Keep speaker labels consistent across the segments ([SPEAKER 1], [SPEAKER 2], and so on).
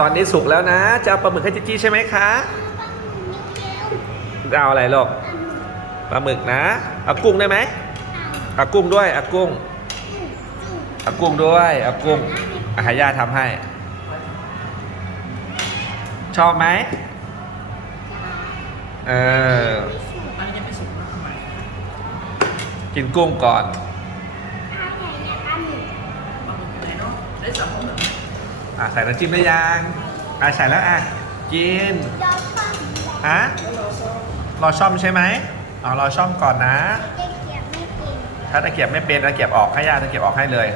[SPEAKER 1] ตอนนี้สุกแล้วนะ จะเอาปลาหมึกให้จิจี้ใช่ไหมคะเอาอะไรลูกปลาหมึกนะเอากุ้งได้ไหมเอากุ้งด้วยเอากุ้งเอากุ้งด้วยเอากุ้งอาหายาทำให้ ชอบไหมเออ
[SPEAKER 2] อันนี้ยังไม่สุกนะทำไม
[SPEAKER 1] กินกุ้งก่อน
[SPEAKER 2] ปลาหมึกอยู่ไหนเนาะได้สามคนเหร อ
[SPEAKER 1] อะใส่น้ำจิ้มได้ยังอะใส่แล้วอะกินฮะ
[SPEAKER 2] แล้วเราซอส
[SPEAKER 1] รอช่อมใช่ไหมเอารอช่อมก่อนนะ ถ้าตะเกียบไม่เป็นตะเกียบออกให้ย่าตะเกียบออกให้เลย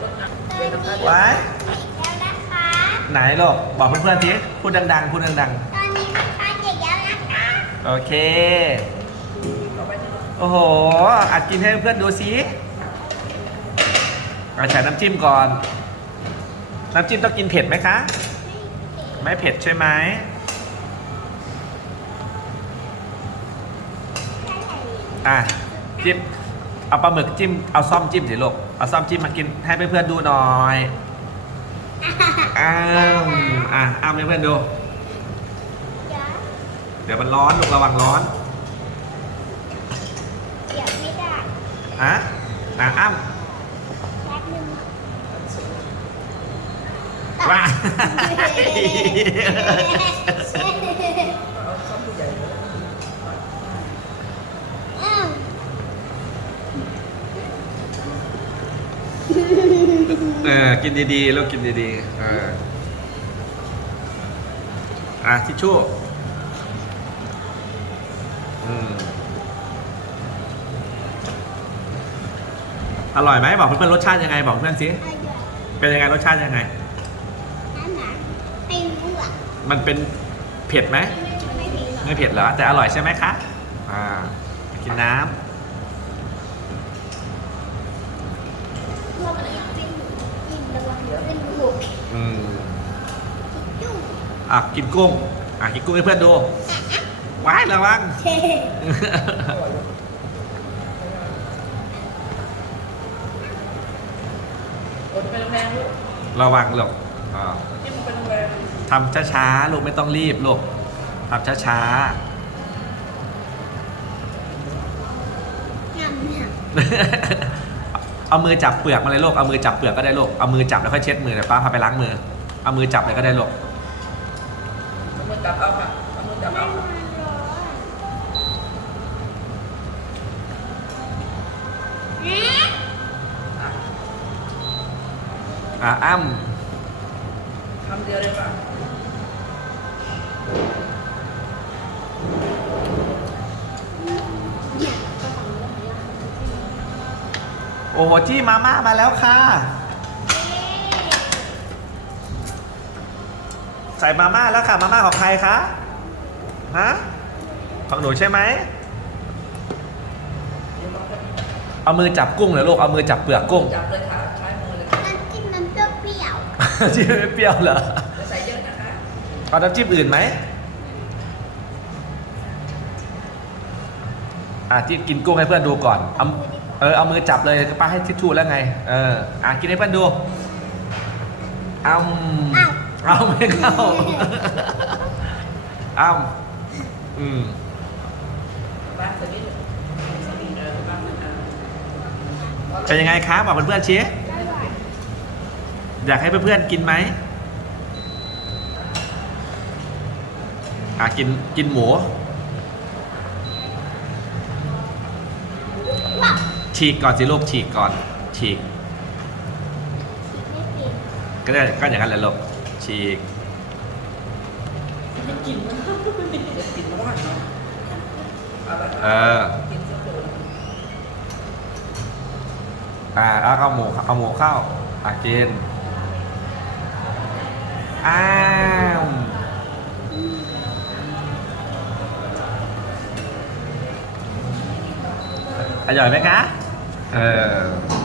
[SPEAKER 2] รสน้ำเป็นน้ำตาล
[SPEAKER 1] ไว้ไหนลูกบอกเพื่อนๆทีพูดดังๆพูดดังๆโอเค
[SPEAKER 2] ต่อไปจะ
[SPEAKER 1] โอ้โหอัดกินให้เพื่อนดูสิเอาใส่น้ำจิ้มก่อน น้ำจิ้มต้องกินเผ็ดไหมคะ ไม่เผ็ดใช่ไหมอะจิ้มเอาปลาหมึกจิ้มเอาซ่อมจิ้มสิลูกเอาซ่อมจิ้มมากินให้เพื่อนๆดูหน่อยอ้าวอะอ้าวให้เพื่อนดู เดี๋ยวมันร้อนลูกระวังร้อนฮะอะอ้ำว้า
[SPEAKER 2] เอาซอสผู้ให ญ่เลย
[SPEAKER 1] เออกินดีๆลูกกินดีๆเอออะทิชชู่อืมอร่อยไหมบอกเพื่อนๆรสชาติยังไง บอกเพื่อนสิ เป็นยังไงรสชาติยังไง มันเป็นเผ็ดไหมไม่เผ็ดเหรอ แต่อร่อยใช่ไหมคะอ่ากินน้ำอืมอะกินกุ้งอะกินกุ้งให้เพื่อนดูว้ายระวัง
[SPEAKER 2] อดไปแรงๆลูก
[SPEAKER 1] ระวังลูกอ่า
[SPEAKER 2] จิ้มไปแรง
[SPEAKER 1] ทำช้าๆ ลูกไม่ต้องรีบลูกทำช้าๆ เอามือจับเปลือกมาเลยลูก เอามือจับเปลือกก็ได้ลูก เอามือจับแล้วค่อยเช็ดมือเดี๋ยวป้าพาไปล้างมือ เอามือจับเลยก็ได้ลูก
[SPEAKER 2] ๆเอามือจับเอาค่ะ เอามือจับเอาค่ะ
[SPEAKER 1] อะอ้ำ
[SPEAKER 2] คำเดียวเลยป่ะ
[SPEAKER 1] โอ้โหจี้มาม่ามาแล้วค่ะ ใส่มาม่าแล้วค่ะ มาม่าของใครคะฮะของหนูใช่ไหมเอามือจับกุ้งเลยลูกเอามือจับเปลือกกุ้ง
[SPEAKER 2] จับเลยค่ะใช้มือเลย
[SPEAKER 1] จิ้มไม่เป รี้ยวเหรอ
[SPEAKER 2] จะใส่เยอะนะคะ
[SPEAKER 1] เอาน้ำจิ้มอื่นไหมอะจิ้มกินกุ้งให้เพื่อนดูก่อนเอาเออเอามือจับเลยป้าให้ทิชชู่แล้วไง เอออะกินให้เพื่อนดูเอาเอาไม่เข้าเอาอืม
[SPEAKER 2] บ้านสนิทสนิทเออบ้านนะคะ
[SPEAKER 1] เป็นยังไงคะบอกเพื่อนๆชี้ อยากให้เพื่อนๆกินไหมอะกินกินหมูฉีกก่อนสิลูกฉีกก่อนฉีกก็ได้ก็อย่างนั้นแหละลูกฉีก
[SPEAKER 2] ไม่กินมันไม่กินมาบ้านเนาเอ
[SPEAKER 1] ออ่าเอาหมูเอาหมูเข้าอะกิน อ้าวอร่อ